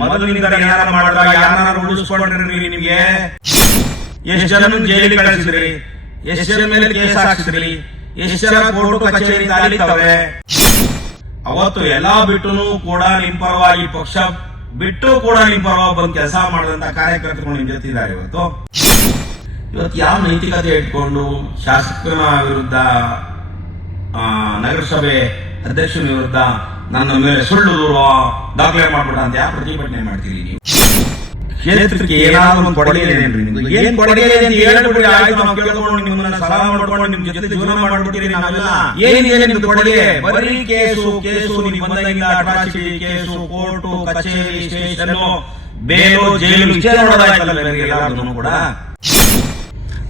ಮೊದಲಿನಿಂದ ಏನಾರ ಮಾಡಿದ್ರ ಯಾರು ಉಳಿಸ್ಕೊಂಡ್ರಿ ನಿಮಗೆ? ಎಷ್ಟು ಜನ ಜೈಲಿಗೆ ಕಳಿಸಿದ್ರಿ? ಎಷ್ಟು ಜನ ಮೇಲೆ ಕೇಸ್ ಹಾಕ್ಸಿದ್ರಿ? ಎಷ್ಟು ಜನ ಕೋರ್ಟು ಕಚೇರಿ ತಾಲಿತವೆ? ಅವತ್ತು ಎಲ್ಲಾ ಬಿಟ್ಟುನು ಕೂಡ ನಿಮ್ ಪರವಾಗಿ ಪಕ್ಷ ಬಿಟ್ಟು ಕೂಡ ನಿಮ್ ಪರವಾಗಿ ಬಂದು ಕೆಲಸ ಮಾಡಿದಂತ ಕಾರ್ಯಕರ್ತರು ನಿಮ್ ಜೊತೆ ಇದ್ದಾರೆ. ಇವತ್ತು ಯಾವ ನೈತಿಕತೆ ಇಟ್ಕೊಂಡು ಶಾಸಕನ ವಿರುದ್ಧ, ನಗರಸಭೆ ಅಧ್ಯಕ್ಷನ ವಿರುದ್ಧ ನನ್ನ ಮೇಲೆ ಸುಳ್ಳು ದೂರು ದಾಖಲೆ ಮಾಡ್ಬಿಡ ಅಂತ ಯಾವ ಪ್ರತಿಭಟನೆ ಮಾಡ್ತೀರಿ ನೀವು? ಕ್ಷೇತ್ರಕ್ಕೆ ಏನಾದ್ರು ಒಂದು ಕೊಡುಗೆ ಏನೇನ್ರಿ ನಿಮ್ದು? ಏನ್ ಕೊಡುಗೆ ಇದೆ ಅಂತ ಹೇಳ್ಬಿಡಿ, ಆಯ್ತು ನಾವು ಕೇಳ್ಕೊಂಡು ನಿಮ್ಮನ್ನ ಸಲಹೆ ಮಾಡ್ಕೊಂಡು ನಿಮ್ ಜೊತೆ ಜೀವನ ಮಾಡ್ಬಿಡ್ತೀರಿ ನಾವೆಲ್ಲ. ಏನಿದೆ ನಿಮ್ದು ಕೊಡುಗೆ? ಬರೀ ಕೇಸು ನೀವು ಬಂದಾಗಿಂದ ಅಟ್ರಾಸಿಟಿ ಕೇಸು, ಕೋರ್ಟು ಕಚೇರಿ ಸ್ಟೇಷನ್, ಬೇಲು ಜೈಲು ಇಷ್ಟೇ ನೋಡೋದಾಯ್ತಲ್ಲ ಎಲ್ಲಾರು ಕೂಡ.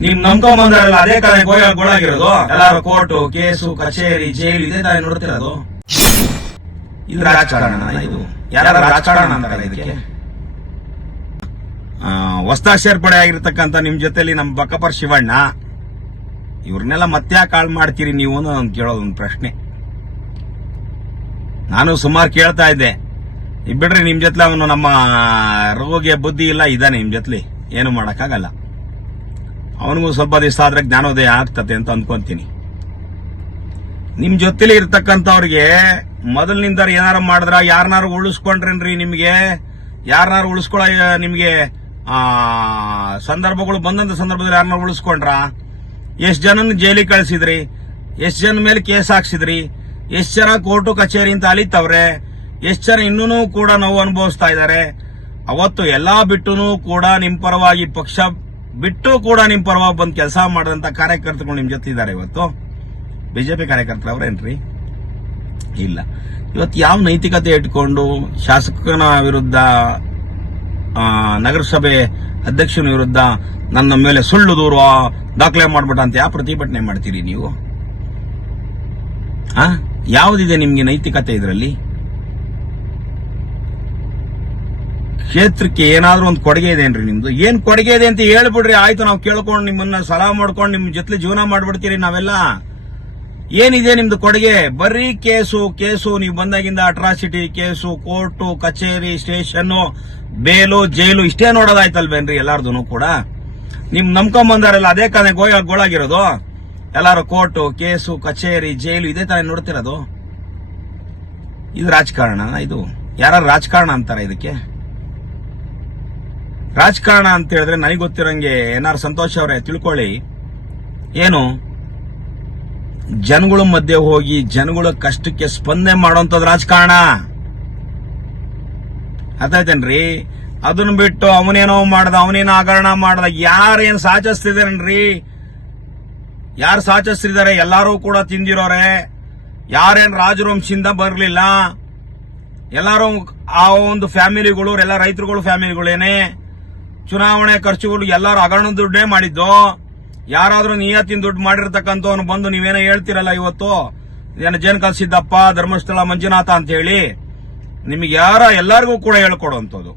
ನೀವ್ ನಂಬ್ಕೊಂಬಂದ್ರಲ್ಲ ಅದೇ ಕಡೆ ಗೋಳಾಗಿರೋದು. ಎಲ್ಲಾರು ಕೋರ್ಟು ಕೇಸು ಕಚೇರಿ ಜೈಲು ಇದೇ ತರ ನೋಡ್ತಿರೋದು. ಇದು ರಾಜಕಾರಣ? ಇದು ಯಾರ ರಾಜಕಾರಣ ಅಂತಾರೆ ಇದಕ್ಕೆ? ಹೊಸ ಸೇರ್ಪಡೆ ಆಗಿರ್ತಕ್ಕಂಥ ನಿಮ್ ಜೊತೆಲಿ ನಮ್ ಬಕ್ಕಪರ್ ಶಿವಣ್ಣ, ಇವ್ರನ್ನೆಲ್ಲ ಮತ್ತೆ ಕಾಳ್ ಮಾಡ್ತೀರಿ ನೀವು ಅಂತ ಕೇಳೋದು ಒಂದು ಪ್ರಶ್ನೆ. ನಾನು ಸುಮಾರು ಕೇಳ್ತಾ ಇದ್ದೆ, ಬಿಡ್ರಿ ನಿಮ್ ಜೊತೆ ಅವನು ನಮ್ಮ ರೋಗಿಯ ಬುದ್ಧಿ ಇಲ್ಲ ಇದ್ದಾನೆ ನಿಮ್ ಜೊತೆಲಿ, ಏನು ಮಾಡಕ್ಕಾಗಲ್ಲ. ಅವನಿಗೂ ಸ್ವಲ್ಪ ದಿವಸ ಆದ್ರೆ ಜ್ಞಾನೋದಯ ಆಗ್ತದೆ ಅಂತ ಅನ್ಕೊಂತೀನಿ. ನಿಮ್ ಜೊತೆಲಿ ಇರ್ತಕ್ಕಂಥವ್ರಿಗೆ ಮೊದಲಿನಿಂದ ಏನಾರ ಮಾಡಿದ್ರ ಯಾರನ್ನಾರು ಉಳಿಸ್ಕೊಂಡ್ರೇನ್ರಿ ನಿಮ್ಗೆ? ಯಾರನ್ನಾರು ಉಳಿಸ್ಕೊಳ ನಿಮ್ಗೆ ಸಂದರ್ಭಗಳು ಬಂದಂತ ಸಂದರ್ಭದಲ್ಲಿ ಯಾರನ್ನಾರು ಉಳಿಸ್ಕೊಂಡ್ರ? ಎಷ್ಟ್ ಜನನ ಜೈಲಿಗೆ ಕಳಿಸಿದ್ರಿ? ಎಷ್ಟ್ ಜನ ಮೇಲೆ ಕೇಸ್ ಹಾಕ್ಸಿದ್ರಿ? ಎಷ್ಟ್ ಜನ ಕೋರ್ಟು ಕಚೇರಿ ಅಂತ ಅಲಿತವ್ರೆ? ಎಷ್ಟ್ ಜನ ಇನ್ನೂ ಕೂಡ ನೋವು ಅನುಭವಿಸ್ತಾ ಇದ್ದಾರೆ? ಅವತ್ತು ಎಲ್ಲಾ ಬಿಟ್ಟುನು ಕೂಡ ನಿಮ್ ಪರವಾಗಿ ಪಕ್ಷ ಬಿಟ್ಟು ಕೂಡ ನಿಮ್ ಪರವಾಗಿ ಬಂದು ಕೆಲಸ ಮಾಡಿದಂತ ಕಾರ್ಯಕರ್ತರು ನಿಮ್ ಜೊತೆ ಇದ್ದಾರೆ. ಇವತ್ತು ಬಿಜೆಪಿ ಕಾರ್ಯಕರ್ತರು ಅವ್ರೇನ್ರಿ? ಇಲ್ಲ. ಇವತ್ತು ಯಾವ ನೈತಿಕತೆ ಇಟ್ಕೊಂಡು ಶಾಸಕನ ವಿರುದ್ಧ, ನಗರಸಭೆ ಅಧ್ಯಕ್ಷನ ವಿರುದ್ಧ ನನ್ನ ಮೇಲೆ ಸುಳ್ಳು ದೂರು ದಾಖಲೆ ಮಾಡ್ಬಿಟ್ಟ ಅಂತ ಯಾವ ಪ್ರತಿಭಟನೆ ಮಾಡ್ತೀರಿ ನೀವು? ಯಾವುದಿದೆ ನಿಮ್ಗೆ ನೈತಿಕತೆ ಇದರಲ್ಲಿ? ಕ್ಷೇತ್ರಕ್ಕೆ ಏನಾದ್ರೂ ಒಂದು ಕೊಡುಗೆ ಇದೆ ನಿಮ್ದು? ಏನ್ ಕೊಡುಗೆ ಇದೆ ಅಂತ ಹೇಳ್ಬಿಡ್ರಿ, ಆಯ್ತು ನಾವು ಕೇಳ್ಕೊಂಡು ನಿಮ್ಮನ್ನ ಸಲಹೆ ಮಾಡ್ಕೊಂಡು ನಿಮ್ ಜೊತೆ ಜೀವನ ಮಾಡ್ಬಿಡ್ತೀರಿ ನಾವೆಲ್ಲ. ಏನಿದೆ ನಿಮ್ದು ಕೊಡುಗೆ? ಬರೀ ಕೇಸು ನೀವು ಬಂದಾಗಿಂದ ಅಟ್ರಾಸಿಟಿ ಕೇಸು, ಕೋರ್ಟು ಕಚೇರಿ ಸ್ಟೇಷನ್, ಬೇಲು ಜೈಲು ಇಷ್ಟೇ ನೋಡೋದಾಯ್ತಲ್ವೇನ್ರಿ ಎಲ್ಲಾರ್ದು ಕೂಡ? ನಿಮ್ ನಂಬ್ಕೊಂಬಂದಾರಲ್ಲ ಅದೇ ಕಡೆ ಗೋಳಾಗಿರೋದು. ಎಲ್ಲಾರು ಕೋರ್ಟು ಕೇಸು ಕಚೇರಿ ಜೈಲು ಇದೇ ತರ ನೋಡ್ತಿರೋದು. ಇದು ರಾಜಕಾರಣ? ಇದು ಯಾರು ರಾಜಕಾರಣ ಅಂತಾರ ಇದಕ್ಕೆ? ರಾಜಕಾರಣ ಅಂತ ಹೇಳಿದ್ರೆ ನನಗೆ ಗೊತ್ತಿರಂಗೆ ಏನಾರು ಸಂತೋಷ್ ಅವರೇ ತಿಳ್ಕೊಳ್ಳಿ, ಏನು ಜನಗಳ ಮಧ್ಯೆ ಹೋಗಿ ಜನಗಳ ಕಷ್ಟಕ್ಕೆ ಸ್ಪಂದನೆ ಮಾಡೋಂಥದ್ದು ರಾಜಕಾರಣ. ಅದಾಯ್ತೇನ್ರಿ? ಅದನ್ನ ಬಿಟ್ಟು ಅವನೇನೋ ಮಾಡ್ದ, ಅವನೇನೋ ಹಗರಣ ಮಾಡ್ದ, ಯಾರೇನ್ ಸಾಚಿಸ್ತಿದಾರೇನ್ರಿ? ಯಾರು ಸಾಚಿಸ್ತಿದ್ದಾರೆ? ಎಲ್ಲಾರು ಕೂಡ ತಿಂದಿರೋರೆ. ಯಾರೇನ್ ರಾಜವಂಶದಿಂದ ಬರ್ಲಿಲ್ಲ, ಎಲ್ಲಾರು ಆ ಒಂದು ಫ್ಯಾಮಿಲಿಗಳು, ಎಲ್ಲ ರೈತರುಗಳು ಫ್ಯಾಮಿಲಿಗಳೇನೆ. ಚುನಾವಣೆ ಖರ್ಚುಗಳು ಎಲ್ಲಾರು ಹಗರಣ ದುಡ್ಡೇ ಮಾಡಿದ್ದು. ಯಾರಾದ್ರೂ ನಿಯತ್ತಿನ ದುಡ್ಡು ಮಾಡಿರ್ತಕ್ಕಂಥವನು ಬಂದು ನೀವೇನೋ ಹೇಳ್ತಿರಲ್ಲ ಇವತ್ತು, ಏನು ಜೇನಕಲ್ ಸಿದ್ದಪ್ಪ, ಧರ್ಮಸ್ಥಳ ಮಂಜುನಾಥ ಅಂತ ಹೇಳಿ, ನಿಮಗೆ ಎಲ್ಲರಿಗೂ ಕೂಡ ಹೇಳ್ಕೊಡುವಂಥದ್ದು,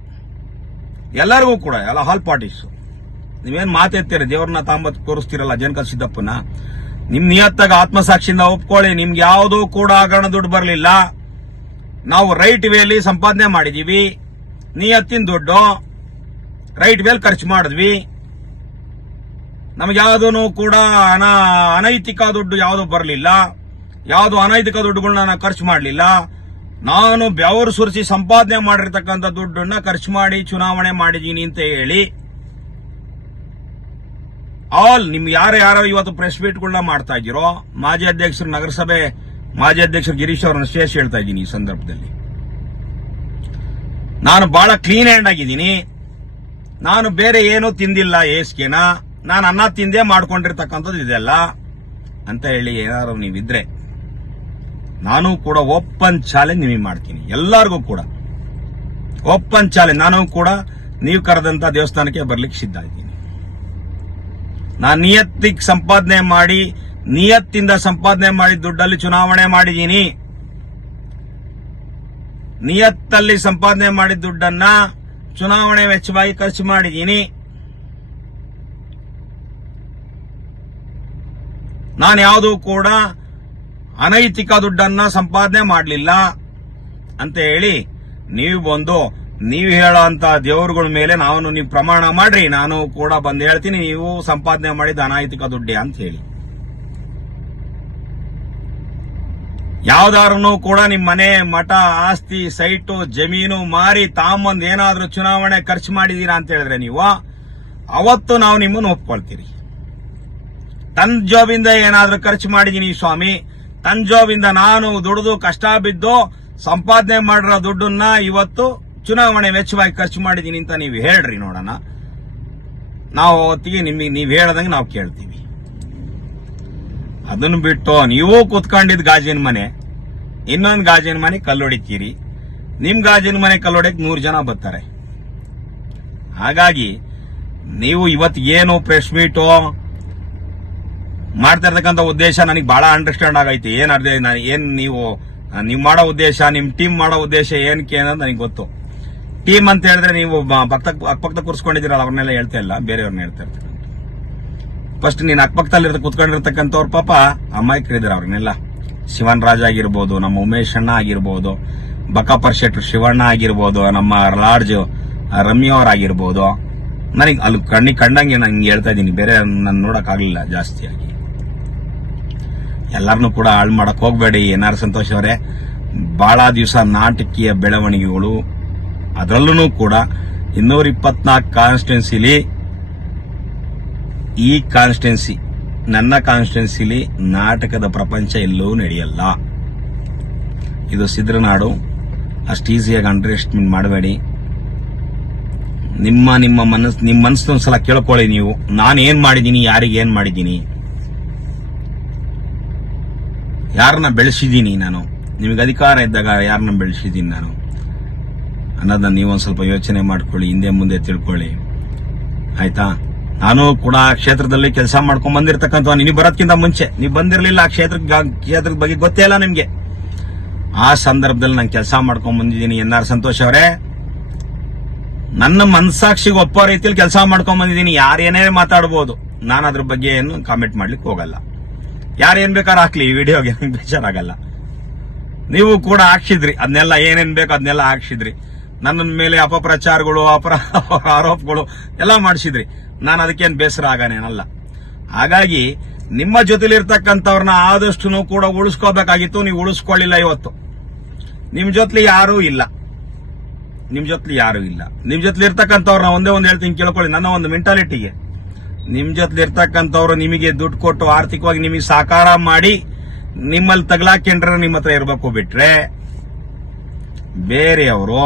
ಎಲ್ಲರಿಗೂ ಕೂಡ ಎಲ್ಲ ಹಾಲ್ ಪಾರ್ಟೀಸ್. ನೀವೇನ್ ಮಾತೆತ್ತೀರಿ? ದೇವ್ರನ್ನ ತಾಂಬತ್ ತೋರಿಸ್ತಿರಲ್ಲ ಜೇನಕಲ್ ಸಿದ್ದಪ್ಪನ. ನಿಮ್ ನಿಯತ್ತಾಗ ಆತ್ಮಸಾಕ್ಷಿಯಿಂದ ಒಪ್ಕೊಳ್ಳಿ, ನಿಮ್ಗೆ ಯಾವುದೂ ಕೂಡ ಹಗರಣ ದುಡ್ಡು ಬರಲಿಲ್ಲ. ನಾವು ರೈಟ್ ವೇಲಿ ಸಂಪಾದನೆ ಮಾಡಿದೀವಿ, ನಿಯತ್ತಿನ ದುಡ್ಡು ರೈಟ್ ವೇಲ್ ಖರ್ಚು ಮಾಡಿದ್ವಿ. ನಮ್ಗೆ ಯಾವುದೂ ಕೂಡ ಅನೈತಿಕ ದುಡ್ಡು ಯಾವುದು ಬರಲಿಲ್ಲ, ಯಾವುದು ಅನೈತಿಕ ದುಡ್ಡುಗಳನ್ನ ನಾನು ಖರ್ಚು ಮಾಡಲಿಲ್ಲ. ನಾನು ಬೆವರು ಸುರಿಸಿ ಸಂಪಾದನೆ ಮಾಡಿರ್ತಕ್ಕಂಥ ದುಡ್ಡನ್ನ ಖರ್ಚು ಮಾಡಿ ಚುನಾವಣೆ ಮಾಡಿದೀನಿ ಅಂತ ಹೇಳಿ ನಿಮ್ಗೆ ಯಾರು ಇವತ್ತು ಪ್ರೆಸ್ ಮೀಟ್ಗಳನ್ನ ಮಾಡ್ತಾ ಇದ್ದೀರೋ, ಮಾಜಿ ಅಧ್ಯಕ್ಷರು, ನಗರಸಭೆ ಮಾಜಿ ಅಧ್ಯಕ್ಷರು ಗಿರೀಶ್ ಅವರನ್ನ ಶ್ರೇಷ್ಠ ಹೇಳ್ತಾ ಇದ್ದೀನಿ ಈ ಸಂದರ್ಭದಲ್ಲಿ. ನಾನು ಬಹಳ ಕ್ಲೀನ್ ಹ್ಯಾಂಡ್ ಆಗಿದ್ದೀನಿ. ನಾನು ಬೇರೆ ಏನೂ ತಿಂದಿಲ್ಲ ಏಸ್ಗೆನ, ನಾನು ಅನ್ನ ತಿಂದೇ ಮಾಡ್ಕೊಂಡಿರ್ತಕ್ಕಂಥದ್ದು ಇದೆಲ್ಲ ಅಂತ ಹೇಳಿ ಏನಾದ್ರು ನೀವಿದ್ರೆ ನಾನು ಕೂಡ ಓಪನ್ ಚಾಲೆಂಜ್ ನಿಮಗೆ ಮಾಡ್ತೀನಿ. ಎಲ್ಲರಿಗೂ ಕೂಡ ಓಪನ್ ಚಾಲೆಂಜ್. ನಾನು ಕೂಡ ನೀವು ಕರೆದಂತ ದೇವಸ್ಥಾನಕ್ಕೆ ಬರ್ಲಿಕ್ಕೆ ಸಿದ್ಧ ಇದ್ದೀನಿ. ನಾನು ನಿಯತ್ತಿಗೆ ಸಂಪಾದನೆ ಮಾಡಿ, ನಿಯತ್ತಿಂದ ಸಂಪಾದನೆ ಮಾಡಿ ದುಡ್ಡಲ್ಲಿ ಚುನಾವಣೆ ಮಾಡಿದ್ದೀನಿ. ನಿಯತ್ತಲ್ಲಿ ಸಂಪಾದನೆ ಮಾಡಿದ ದುಡ್ಡನ್ನ ಚುನಾವಣೆ ವೆಚ್ಚವಾಗಿ ಖರ್ಚು ಮಾಡಿದ್ದೀನಿ. ನಾನು ಯಾವುದೂ ಕೂಡ ಅನೈತಿಕ ದುಡ್ಡನ್ನ ಸಂಪಾದನೆ ಮಾಡಲಿಲ್ಲ ಅಂತ ಹೇಳಿ ನೀವು ಬಂದು ನೀವು ಹೇಳೋ ಅಂತ ದೇವರುಗಳ ಮೇಲೆ ನೀವು ಪ್ರಮಾಣ ಮಾಡ್ರಿ, ನಾನು ಕೂಡ ಬಂದು ಹೇಳ್ತೀನಿ ನೀವು ಸಂಪಾದನೆ ಮಾಡಿದ ಅನೈತಿಕ ದುಡ್ಡೇ ಅಂತ ಹೇಳಿ. ಯಾವ್ದಾರನು ಕೂಡ ನಿಮ್ ಮನೆ, ಮಠ, ಆಸ್ತಿ, ಸೈಟು, ಜಮೀನು ಮಾರಿ ತಾಂಬಂದ್ ಏನಾದ್ರೂ ಚುನಾವಣೆ ಖರ್ಚು ಮಾಡಿದೀರಾ ಅಂತ ಹೇಳಿದ್ರೆ ನೀವು ಅವತ್ತು ನಾವು ನಿಮ್ಮನ್ನು ಒಪ್ಕೊಳ್ತೀರಿ. ತನ್ನ ಜಾಬಿಂದ ಏನಾದ್ರೂ ಖರ್ಚು ಮಾಡಿದೀನಿ ಸ್ವಾಮಿ, ತನ್ನ ಜಾಬಿಂದ ನಾನು ದುಡಿದು ಕಷ್ಟ ಬಿದ್ದು ಸಂಪಾದನೆ ಮಾಡಿರೋ ದುಡ್ಡನ್ನ ಇವತ್ತು ಚುನಾವಣೆ ವೆಚ್ಚವಾಗಿ ಖರ್ಚು ಮಾಡಿದೀನಿ ಅಂತ ನೀವು ಹೇಳ್ರಿ ನೋಡೋಣ. ನಾವು ಅವತ್ತಿಗೆ ನಿಮಗೆ ನೀವು ಹೇಳ್ದಂಗೆ ನಾವು ಕೇಳ್ತೀವಿ. ಅದನ್ನು ಬಿಟ್ಟು ನೀವು ಕೂತ್ಕೊಂಡಿದ್ ಗಾಜಿನ ಮನೆ, ಇನ್ನೊಂದು ಗಾಜಿನ ಮನೆ ಕಲ್ಲೊಡಿತೀರಿ. ನಿಮ್ ಗಾಜಿನ ಮನೆ ಕಲ್ಲೊಡೆಕ್ 100 ಜನ ಬರ್ತಾರೆ. ಹಾಗಾಗಿ ನೀವು ಇವತ್ತು ಏನು ಪ್ರೆಸ್ ಮೀಟು ಮಾಡ್ತಾ ಇರ್ತಕ್ಕಂಥ ಉದ್ದೇಶ ನನಗೆ ಬಹಳ ಅಂಡರ್ಸ್ಟ್ಯಾಂಡ್ ಆಗೈತಿ. ಏನ್ ನೀವು ಮಾಡೋ ಉದ್ದೇಶ, ನಿಮ್ ಟೀಮ್ ಮಾಡೋ ಉದ್ದೇಶ ಏನಕ್ಕೆ ಅನ್ನೋದು ನನಗೆ ಗೊತ್ತು. ಟೀಮ್ ಅಂತ ಹೇಳಿದ್ರೆ ನೀವು ಅಕ್ಕಪಕ್ಕ ಕೂರಿಸ್ಕೊಂಡಿದ್ದೀರಲ್ಲ, ಅವ್ರನ್ನೆಲ್ಲ ಹೇಳ್ತಾ ಇಲ್ಲ, ಬೇರೆಯವ್ರನ್ನ ಹೇಳ್ತಾ ಇರ್ತಾರೆ. ಫಸ್ಟ್ ನೀನ್ ಅಕ್ಕಪಕ್ಕದಲ್ಲಿ ಕುತ್ಕೊಂಡಿರ್ತಕ್ಕಂಥವ್ರ ಪಾಪ ಅಮಾಯಕರಿದ್ದಾರೆ. ಅವ್ರನ್ನೆಲ್ಲ ಶಿವನ್ ರಾಜ್ ಆಗಿರ್ಬೋದು, ನಮ್ಮ ಉಮೇಶ್ ಅಣ್ಣ ಆಗಿರ್ಬೋದು, ಬಕಾಪರ್ ಶೆಟ್ರು ಶಿವಣ್ಣ ಆಗಿರ್ಬೋದು, ನಮ್ಮ ಲಾಡ್ಜ್ ರಮ್ಯವರಾಗಿರ್ಬೋದು, ನನಗೆ ಅಲ್ಲಿ ಕಂಡಂಗೆ ನಂಗೆ ಹೇಳ್ತಾ ಇದ್ದೀನಿ. ಬೇರೆ ನಾನು ನೋಡಕ್ ಆಗ್ಲಿಲ್ಲ ಜಾಸ್ತಿಯಾಗಿ. ಎಲ್ಲರನ್ನೂ ಕೂಡ ಹಾಳು ಮಾಡಕ್ ಹೋಗ್ಬೇಡಿ. ಎನ್.ಆರ್. ಸಂತೋಷ್ ಅವರೇ, ಬಹಳ ದಿವಸ ನಾಟಕೀಯ ಬೆಳವಣಿಗೆಗಳು, ಅದರಲ್ಲೂ ಕೂಡ 224 ಕಾನ್ಸ್ಟಿಟ್ಯೂನ್ಸಿಲಿ ಈ ಕಾನ್ಸ್ಟಿಟ್ಯೂನ್ಸಿ, ನನ್ನ ಕಾನ್ಸ್ಟಿಟ್ಯೂನ್ಸಿಲಿ ನಾಟಕದ ಪ್ರಪಂಚ ಎಲ್ಲೂ ನಡೆಯಲ್ಲ. ಇದು ಸಿದ್ರನಾಡು. ಅಷ್ಟು ಈಸಿಯಾಗಿ ಅಂಡರ್ ಎಸ್ಟಿಮೇಟ್ ಮಾಡಬೇಡಿ. ನಿಮ್ಮ ಮನಸ್ಸು ಒಂದ್ಸಲ ಕೇಳ್ಕೊಳ್ಳಿ. ನೀವು ನಾನು ಏನ್ ಮಾಡಿದ್ದೀನಿ, ಯಾರಿಗೆ ಏನ್ ಮಾಡಿದ್ದೀನಿ, ಯಾರನ್ನ ಬೆಳೆಸಿದ್ದೀನಿ, ನಾನು ನಿಮಗೆ ಅಧಿಕಾರ ಇದ್ದಾಗ ಯಾರನ್ನ ಬೆಳೆಸಿದ್ದೀನಿ ನಾನು ಅನ್ನೋದನ್ನ ನೀವೊಂದ್ ಸ್ವಲ್ಪ ಯೋಚನೆ ಮಾಡ್ಕೊಳ್ಳಿ, ಹಿಂದೆ ಮುಂದೆ ತಿಳ್ಕೊಳ್ಳಿ, ಆಯ್ತಾ? ನಾನು ಕೂಡ ಕ್ಷೇತ್ರದಲ್ಲಿ ಕೆಲಸ ಮಾಡ್ಕೊಂಡ್ ಬಂದಿರತಕ್ಕಂಥ, ನೀವು ಬರೋದಕ್ಕಿಂತ ಮುಂಚೆ ನೀವು ಬಂದಿರಲಿಲ್ಲ. ಆ ಕ್ಷೇತ್ರದ ಬಗ್ಗೆ ಗೊತ್ತೇ ಇಲ್ಲ ನಿಮ್ಗೆ. ಆ ಸಂದರ್ಭದಲ್ಲಿ ನಾನು ಕೆಲಸ ಮಾಡ್ಕೊಂಡ್ ಬಂದಿದ್ದೀನಿ. ಎನ್.ಆರ್. ಸಂತೋಷ್ ಅವರೇ, ನನ್ನ ಮನಸ್ಸಾಕ್ಷಿಗೆ ಒಪ್ಪೋ ರೀತಿಯಲ್ಲಿ ಕೆಲಸ ಮಾಡ್ಕೊಂಡ್ ಬಂದಿದ್ದೀನಿ. ಯಾರೇನೇ ಮಾತಾಡಬಹುದು, ನಾನು ಅದ್ರ ಬಗ್ಗೆ ಏನು ಕಾಮೆಂಟ್ ಮಾಡ್ಲಿಕ್ಕೆ ಹೋಗಲ್ಲ. ಯಾರೇನ್ ಬೇಕಾದ್ರೂ ಹಾಕ್ಲಿ, ಈ ವಿಡಿಯೋಗೆ ಬೇಜಾರಾಗಲ್ಲ. ನೀವು ಕೂಡ ಹಾಕ್ಸಿದ್ರಿ ಅದನ್ನೆಲ್ಲ, ಏನೇನ್ ಬೇಕು ಅದನ್ನೆಲ್ಲ ಹಾಕ್ಸಿದ್ರಿ. ನನ್ನ ಮೇಲೆ ಅಪಪ್ರಚಾರಗಳು, ಆರೋಪಗಳು ಎಲ್ಲ ಮಾಡಿಸಿದ್ರಿ. ನಾನು ಅದಕ್ಕೇನು ಬೇಸರ ಆಗಾನೇನಲ್ಲ. ಹಾಗಾಗಿ ನಿಮ್ಮ ಜೊತೆಲಿರ್ತಕ್ಕಂಥವ್ರನ್ನ ಆದಷ್ಟು ಕೂಡ ಉಳಿಸ್ಕೋಬೇಕಾಗಿತ್ತು. ನೀವು ಉಳಿಸ್ಕೊಳ್ಳಿಲ್ಲ. ಇವತ್ತು ನಿಮ್ ಜೊತೆಲಿ ಯಾರೂ ಇಲ್ಲ. ನಿಮ್ ಜೊತೆಲಿ ಇರ್ತಕ್ಕಂಥವ್ರನ್ನ ಒಂದೇ ಒಂದು ಹೇಳ್ತೀನಿ, ಕೇಳ್ಕೊಳ್ಳಿ. ನನ್ನ ಒಂದು ಮೆಂಟಾಲಿಟಿಗೆ, ನಿಮ್ ಜೊತೆಲಿ ಇರ್ತಕ್ಕಂಥವ್ರು ನಿಮಗೆ ದುಡ್ಡು ಕೊಟ್ಟು ಆರ್ಥಿಕವಾಗಿ ನಿಮಗೆ ಸಾಕಾರ ಮಾಡಿ ನಿಮ್ಮಲ್ಲಿ ತಗಲಾಕೊಂಡ್ರೆ ನಿಮ್ಮ ಹತ್ರ ಇರ್ಬೇಕು. ಬಿಟ್ರೆ ಬೇರೆಯವರು